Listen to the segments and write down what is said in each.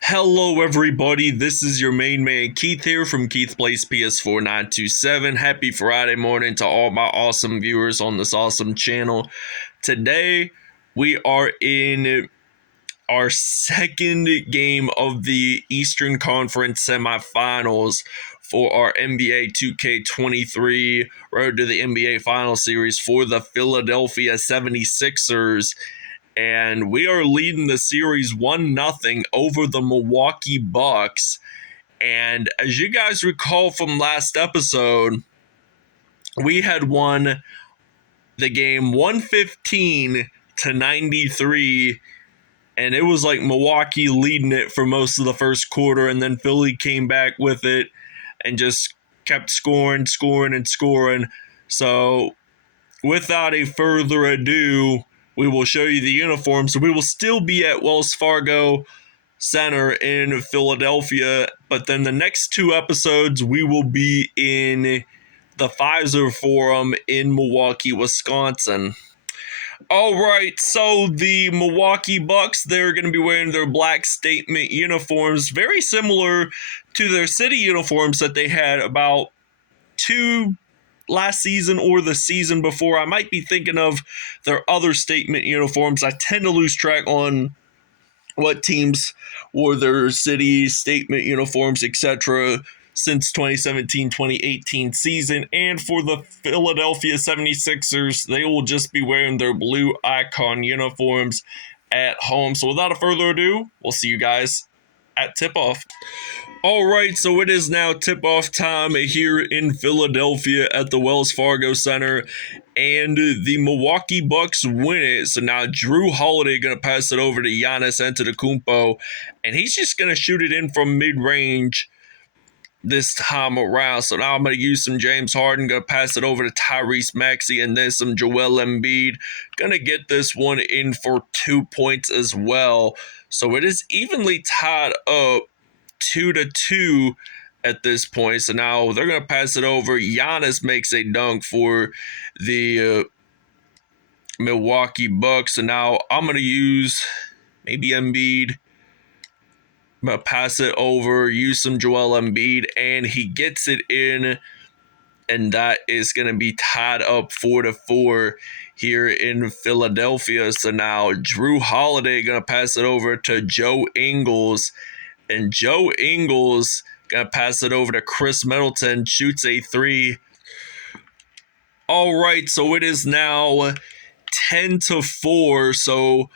Hello everybody, this is your main man Keith here from Keith Plays PS4 927. Happy Friday morning to all my awesome viewers on this awesome channel. Today we are in our second game of the Eastern Conference semifinals for our NBA 2K23 Road to the NBA Final Series for the Philadelphia 76ers. And we are leading the series 1-0 over the Milwaukee Bucks. And as you guys recall from last episode, we had won the game 115-93, and it was like Milwaukee leading it for most of the first quarter, and then Philly came back with it and just kept scoring. So without a further ado, we will show you the uniforms. So we will still be at Wells Fargo Center in Philadelphia, but then the next two episodes we will be in the Pfizer Forum in Milwaukee, Wisconsin. All right, so the Milwaukee Bucks, they're going to be wearing their black statement uniforms, very similar to their city uniforms that they had about last season or the season before. I might be thinking of their other statement uniforms. I tend to lose track on what teams wore their city statement uniforms, etc. since 2017-2018 season. And for the Philadelphia 76ers, they will just be wearing their blue icon uniforms at home. So without further ado, we'll see you guys at tip-off. All right, so it is now tip-off time here in Philadelphia at the Wells Fargo Center, and the Milwaukee Bucks win it. So now Drew Holiday going to pass it over to Giannis Antetokounmpo, and he's just going to shoot it in from mid-range this time around. So now I'm going to use some James Harden, going to pass it over to Tyrese Maxey, and then some Joel Embiid. Going to get this one in for 2 points as well. So it is evenly tied up 2-2 at this point. So now they're going to pass it over. Giannis makes a dunk for the Milwaukee Bucks. And now I'm going to use maybe Embiid. I'm going to pass it over, use some Joel Embiid, and he gets it in. And that is going to be tied up 4-4 here in Philadelphia. So now Drew Holiday going to pass it over to Joe Ingles. And Joe Ingles going to pass it over to Chris Middleton, shoots a three. All right, so it is now 10-4. So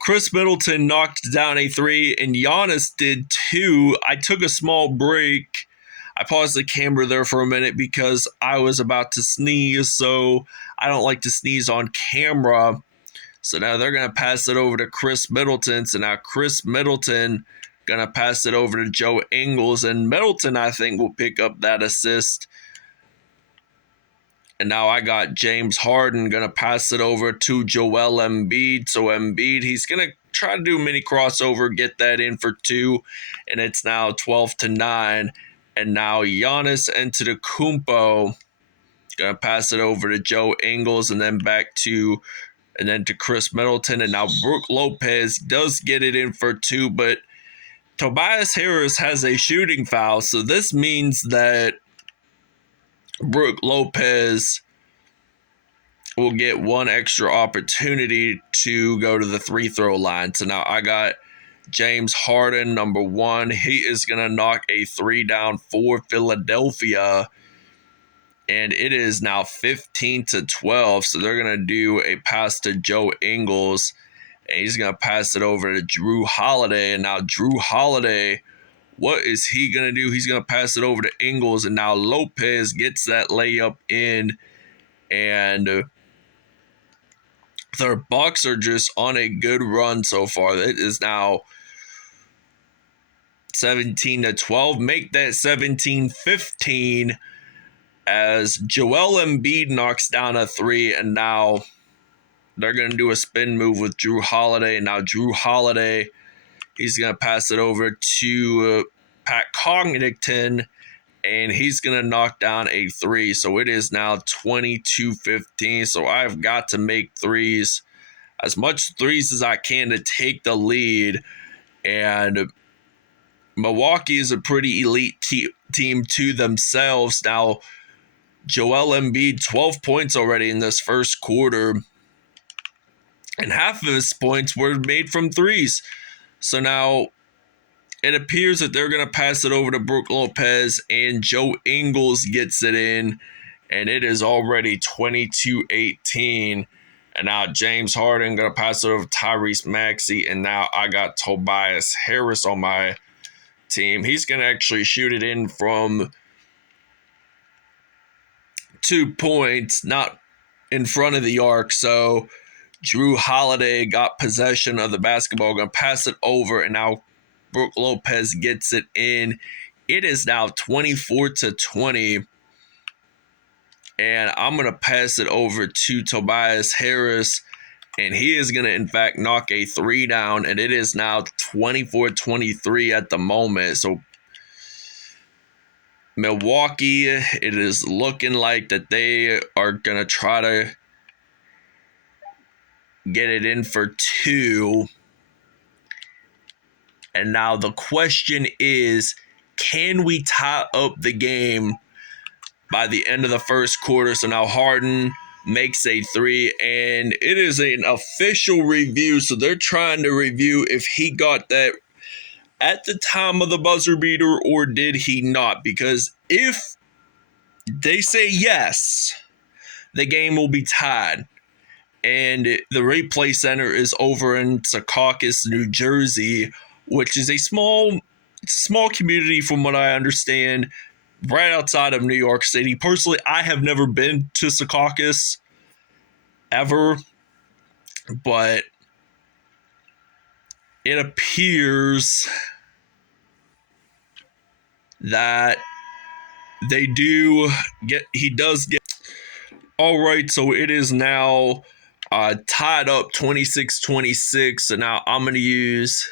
Chris Middleton knocked down a three, and Giannis did two. I took a small break. I paused the camera there for a minute because I was about to sneeze, so I don't like to sneeze on camera. So now they're going to pass it over to Chris Middleton. So now Chris Middleton going to pass it over to Joe Ingles, and Middleton, I think, will pick up that assist. And now I got James Harden going to pass it over to Joel Embiid. So Embiid, he's going to try to do a mini crossover, get that in for two, and it's now 12-9. And now Giannis Antetokounmpo going to pass it over to Joe Ingles, and then to Chris Middleton. And now Brook Lopez does get it in for two, but Tobias Harris has a shooting foul, so this means that Brook Lopez will get one extra opportunity to go to the free throw line. So now I got James Harden, number one. He is going to knock a three down for Philadelphia, and it is now 15-12. So they're going to do a pass to Joe Ingles, and he's going to pass it over to Drew Holiday. And now Drew Holiday, what is he going to do? He's going to pass it over to Ingles, and now Lopez gets that layup in. And their Bucks are just on a good run so far. It is now 17-12. Make that 17-15 as Joel Embiid knocks down a three, and now they're going to do a spin move with Drew Holiday. And now Drew Holiday, he's going to pass it over to Pat Connaughton, and he's going to knock down a three. So it is now 22-15. So I've got to make threes, as much threes as I can to take the lead. And Milwaukee is a pretty elite team to themselves. Now, Joel Embiid, 12 points already in this first quarter, and half of his points were made from threes. So now it appears that they're going to pass it over to Brook Lopez, and Joe Ingles gets it in, and it is already 22-18. And now James Harden going to pass it over to Tyrese Maxey, and now I got Tobias Harris on my team. He's going to actually shoot it in from 2 points, not in front of the arc. So Drew Holiday got possession of the basketball, going to pass it over, and now Brook Lopez gets it in. It is now 24-20. And I'm going to pass it over to Tobias Harris, and he is going to, in fact, knock a three down, and it is now 24-23 at the moment. So Milwaukee, it is looking like that they are going to try to get it in for two. And now the question is, can we tie up the game by the end of the first quarter? So now Harden makes a three, and it is an official review. So they're trying to review if he got that at the time of the buzzer beater or did he not. Because if they say yes, the game will be tied. And the replay center is over in Secaucus, New Jersey, which is a small community from what I understand, right outside of New York City. Personally, I have never been to Secaucus ever, but it appears that he does get. All right, so it is now tied up 26-26. So now I'm going to use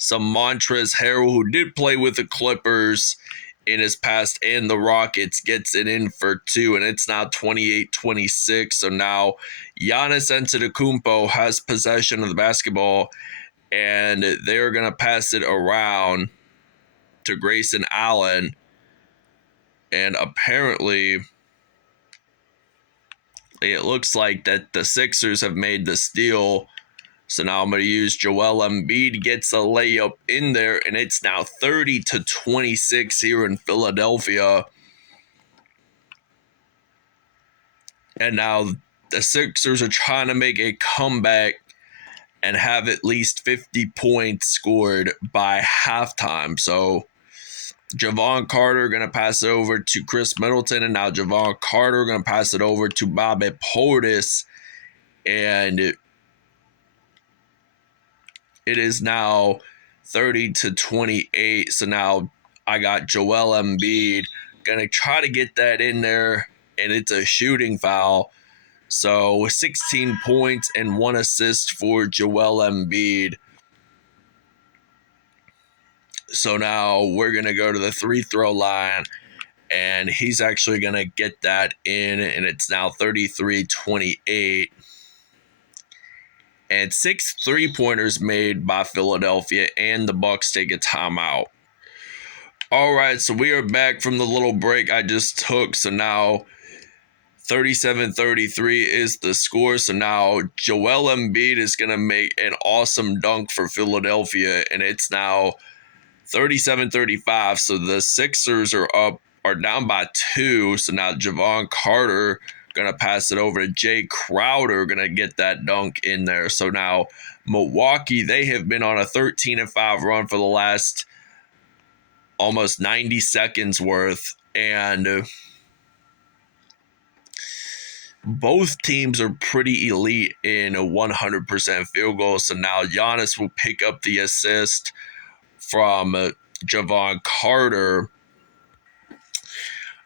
some Montrezl Harrell, who did play with the Clippers in his past, and the Rockets, gets it in for two, and it's now 28-26. So now Giannis Antetokounmpo has possession of the basketball, and they're going to pass it around to Grayson Allen. And apparently it looks like that the Sixers have made the steal. So now I'm going to use Joel Embiid, gets a layup in there, and it's now 30-26 here in Philadelphia. And now the Sixers are trying to make a comeback and have at least 50 points scored by halftime. So Javon Carter going to pass it over to Chris Middleton, and now Javon Carter going to pass it over to Bobby Portis, and it is now 30-28. So now I got Joel Embiid going to try to get that in there, and it's a shooting foul. So 16 points and 1 assist for Joel Embiid. So now we're going to go to the free throw line, and he's actually going to get that in, and it's now 33-28. And 6 3-pointers made by Philadelphia, and the Bucks take a timeout. All right, so we are back from the little break I just took. So now 37-33 is the score. So now Joel Embiid is going to make an awesome dunk for Philadelphia, and it's now 37-35. So the Sixers are down by 2. So now Javon Carter going to pass it over to Jay Crowder, going to get that dunk in there. So now Milwaukee, they have been on a 13-5 run for the last almost 90 seconds worth, and both teams are pretty elite in a 100% field goal. So now Giannis will pick up the assist from Javon Carter.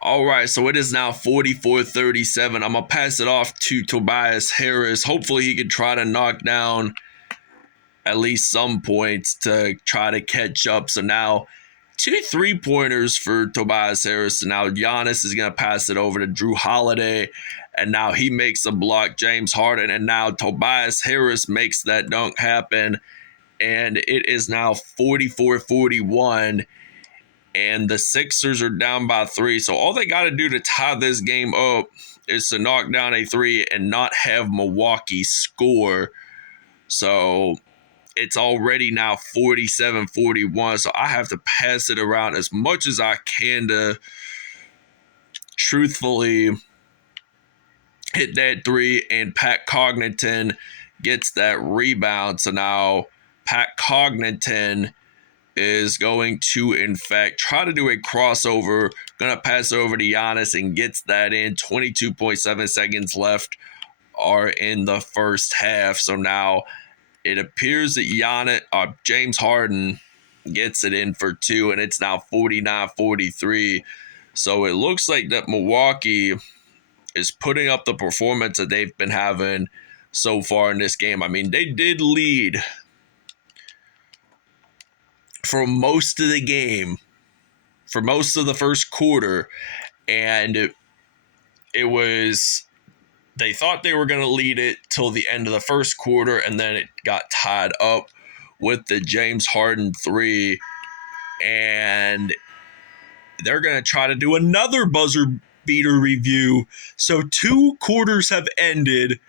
All right, so it is now 44-37. I'm going to pass it off to Tobias Harris. Hopefully he can try to knock down at least some points to try to catch up. So now 2 3-pointers for Tobias Harris. And now Giannis is going to pass it over to Drew Holiday. And now he makes a block, James Harden. And now Tobias Harris makes that dunk happen. and it is now 44-41, and the Sixers are down by 3. So all they got to do to tie this game up is to knock down a 3 and not have Milwaukee score. So it's already now 47-41. So I have to pass it around as much as I can to truthfully hit that 3, and Pat Connaughton gets that rebound. So now Pat Connaughton is going to, in fact, try to do a crossover. Going to pass over to Giannis and gets that in. 22.7 seconds left are in the first half. So now it appears that James Harden gets it in for 2, and it's now 49-43. So it looks like that Milwaukee is putting up the performance that they've been having so far in this game. I mean, they did lead for most of the game, for most of the first quarter, and they thought they were going to lead it till the end of the first quarter, and then it got tied up with the James Harden 3, and they're going to try to do another buzzer beater review. So 2 quarters have ended,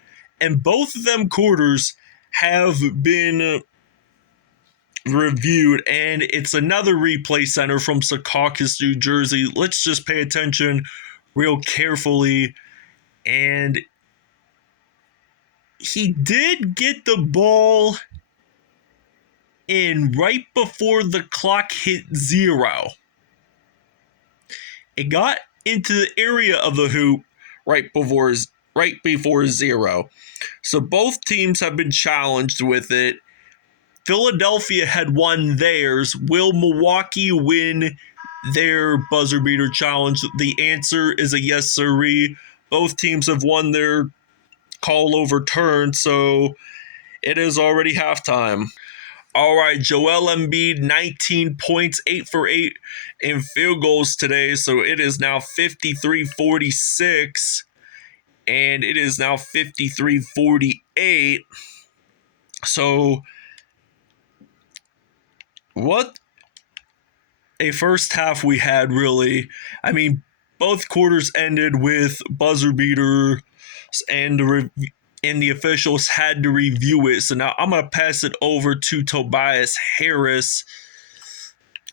and both of them quarters have been reviewed, and it's another replay center from Secaucus, New Jersey. Let's just pay attention real carefully. And he did get the ball in right before the clock hit 0. It got into the area of the hoop right before 0. So both teams have been challenged with it. Philadelphia had won theirs. Will Milwaukee win their buzzer beater challenge? The answer is a yes, sirree. Both teams have won their call overturned, so it is already halftime. All right, Joel Embiid, 19 points, 8 for 8 in field goals today, so it is now 53-46, and it is now 53-48. So what a first half we had, really. I mean, both quarters ended with buzzer beaters, and the officials had to review it. So now I'm going to pass it over to Tobias Harris.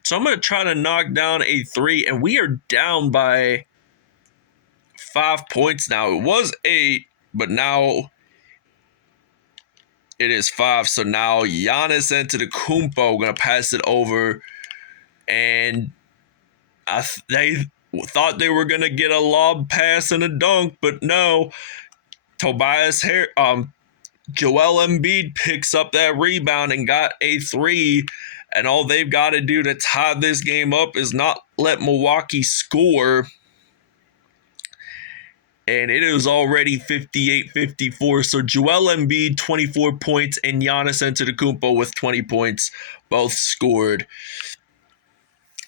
So I'm going to try to knock down a 3, and we are down by 5 points now. It was 8, but now it is 5. So now Giannis Antetokounmpo going to pass it over, and they thought they were going to get a lob pass and a dunk, but no. Joel Embiid picks up that rebound and got a 3, and all they've got to do to tie this game up is not let Milwaukee score. And it is already 58-54. So Joel Embiid, 24 points, and Giannis Antetokounmpo with 20 points, both scored.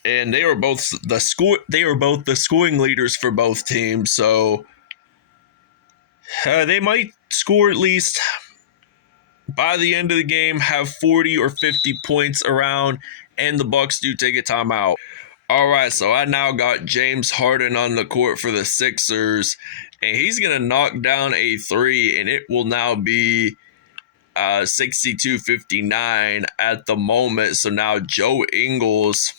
And they are both the scoring leaders for both teams. So they might score at least by the end of the game, have 40 or 50 points around, and the Bucks do take a timeout. All right, so I now got James Harden on the court for the Sixers, and he's going to knock down a 3, and it will now be 62-59 at the moment. So now Joe Ingles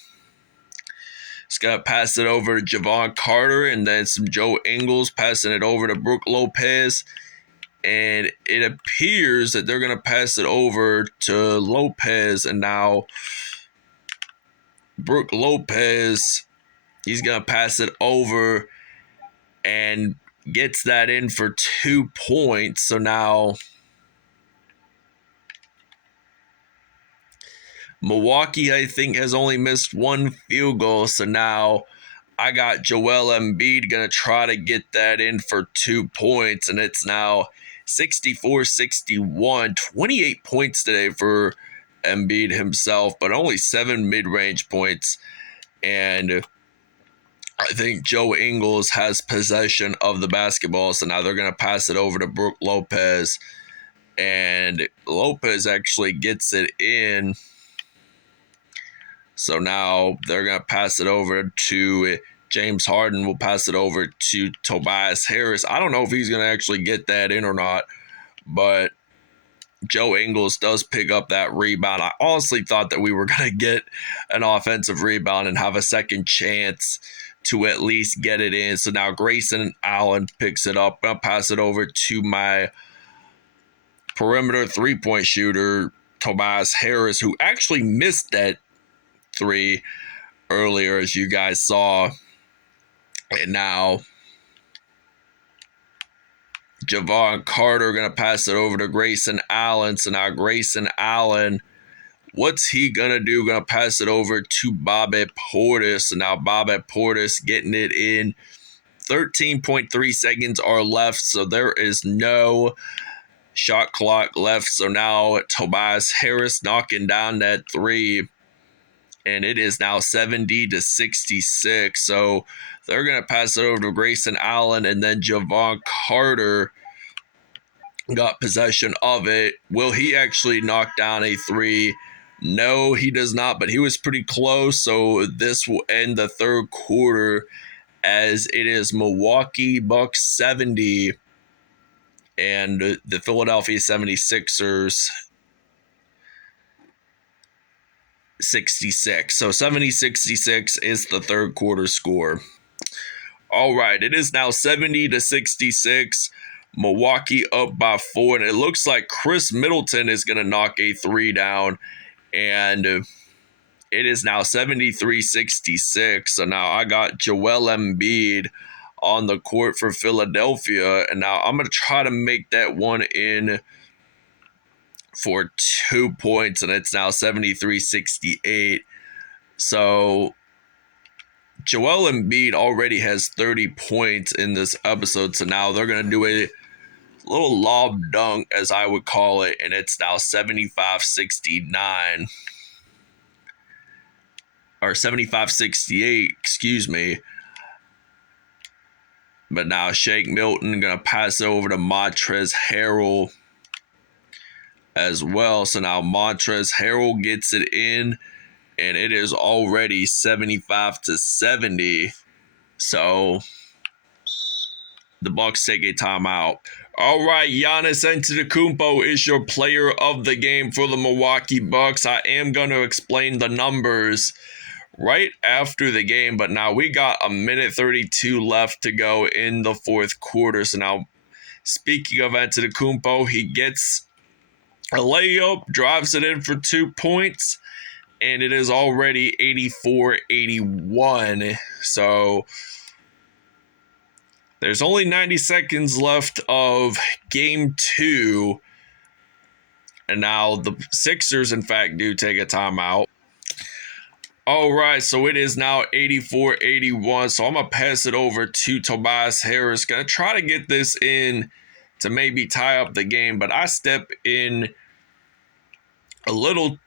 is going to pass it over to Javon Carter, and then some Joe Ingles passing it over to Brook Lopez. And it appears that they're going to pass it over to Lopez, and now Brook Lopez, he's going to pass it over and gets that in for 2 points. So now Milwaukee, I think, has only missed 1 field goal. So now I got Joel Embiid going to try to get that in for 2 points, and it's now 64-61, 28 points today for Embiid himself, but only 7 mid-range points. And I think Joe Ingles has possession of the basketball, so now they're going to pass it over to Brook Lopez. and Lopez actually gets it in. So now they're going to pass it over to James Harden. Will pass it over to Tobias Harris. I don't know if he's going to actually get that in or not, but Joe Ingles does pick up that rebound. I honestly thought that we were going to get an offensive rebound and have a second chance to at least get it in. So now Grayson Allen picks it up. I'll pass it over to my perimeter three-point shooter, Tobias Harris, who actually missed that three earlier, as you guys saw. And now Javon Carter going to pass it over to Grayson Allen. So now Grayson Allen, what's he going to do? Going to pass it over to Bobby Portis. So now Bobby Portis getting it in. 13.3 seconds are left, so there is no shot clock left. So now Tobias Harris knocking down that three, and it is now 70-66. So they're going to pass it over to Grayson Allen, and then Javon Carter got possession of it. Will he actually knock down a three? No, he does not, but he was pretty close. So this will end the third quarter as it is Milwaukee Bucks 70 and the Philadelphia 76ers 66. So 70-66 is the third quarter score. All right, it is now 70-66. Milwaukee up by 4, and it looks like Chris Middleton is going to knock a three down, and it is now 73-66. So now I got Joel Embiid on the court for Philadelphia, and now I'm going to try to make that one in for 2 points, and it's now 73-68. So Joel Embiid already has 30 points in this episode, so now they're going to do a little lob dunk, as I would call it, and it's now 75-69. Or 75-68, excuse me. But now Shake Milton going to pass it over to Montrezl Harrell as well. So now Montrezl Harrell gets it in, and it is already 75-70. So the Bucks take a timeout. All right, Giannis Antetokounmpo is your player of the game for the Milwaukee Bucks. I am going to explain the numbers right after the game, but now we got a minute 32 left to go in the fourth quarter. So now, speaking of Antetokounmpo, he gets a layup, drives it in for 2 points, and it is already 84-81. So there's only 90 seconds left of game 2, and now the Sixers, in fact, do take a timeout. All right, so it is now 84-81, so I'm going to pass it over to Tobias Harris. Going to try to get this in to maybe tie up the game, but I step in a little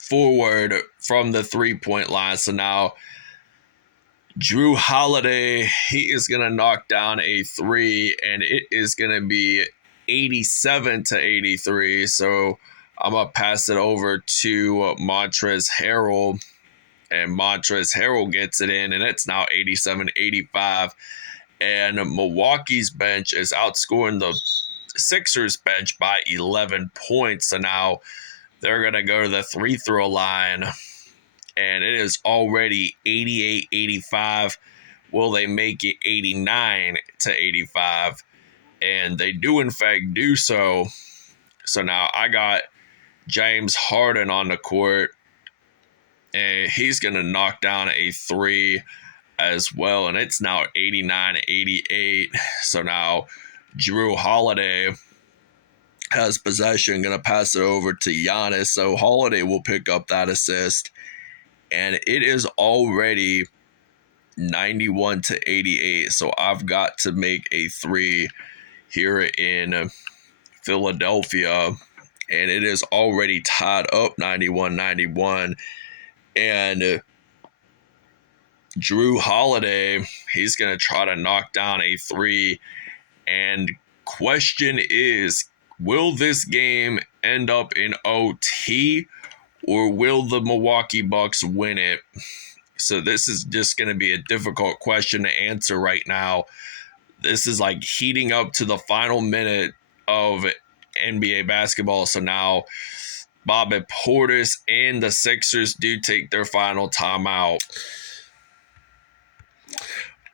forward from the three-point line. So now Drew Holiday, he is going to knock down a three, and it is going to be 87-83. So I'm going to pass it over to Montrezl Harrell, and Montrezl Harrell gets it in, and it's now 87-85. And Milwaukee's bench is outscoring the Sixers bench by 11 points. So now they're going to go to the free throw line, and it is already 88-85. Will they make it 89-85? And they do, in fact, do so. So now I got James Harden on the court, and he's going to knock down a three as well, and it's now 89-88. So now Drew Holiday has possession, going to pass it over to Giannis. So Holiday will pick up that assist, and it is already 91-88. So I've got to make a three here in Philadelphia, and it is already tied up 91-91. And Drew Holiday, he's going to try to knock down a three. And question is, will this game end up in OT, or will the Milwaukee Bucks win it? So this is just going to be a difficult question to answer right now. This is like heating up to the final minute of NBA basketball. So now Bobby Portis and the Sixers do take their final timeout.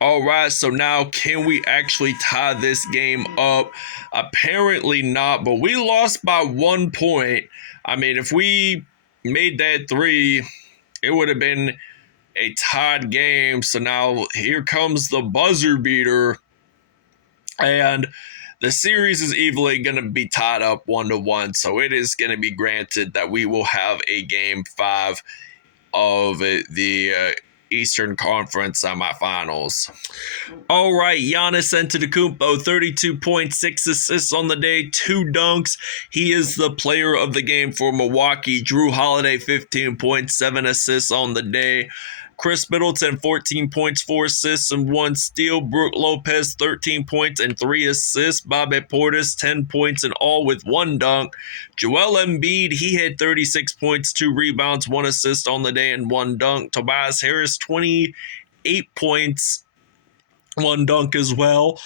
All right, so now can we actually tie this game up? Apparently not, but we lost by 1 point. I mean, if we made that 3, it would have been a tied game. So now here comes the buzzer beater, and the series is evenly going to be tied up 1-1. So it is going to be granted that we will have a game 5 of the Eastern Conference semifinals. All right, Giannis Antetokounmpo, 32.6 assists on the day, 2 dunks. He is the player of the game for Milwaukee. Jrue Holiday, 15.7 assists on the day. Chris Middleton, 14 points, 4 assists, and 1 steal. Brook Lopez, 13 points and 3 assists. Bobby Portis, 10 points in all with 1 dunk. Joel Embiid, he had 36 points, 2 rebounds, 1 assist on the day, and 1 dunk. Tobias Harris, 28 points, 1 dunk as well.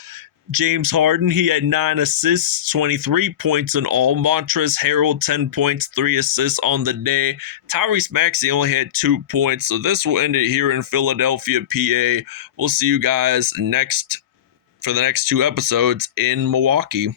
James Harden, he had 9 assists, 23 points in all. Montrezl Harrell, 10 points, 3 assists on the day. Tyrese Maxey only had 2 points. So this will end it here in Philadelphia, PA. We'll see you guys for the next 2 episodes in Milwaukee.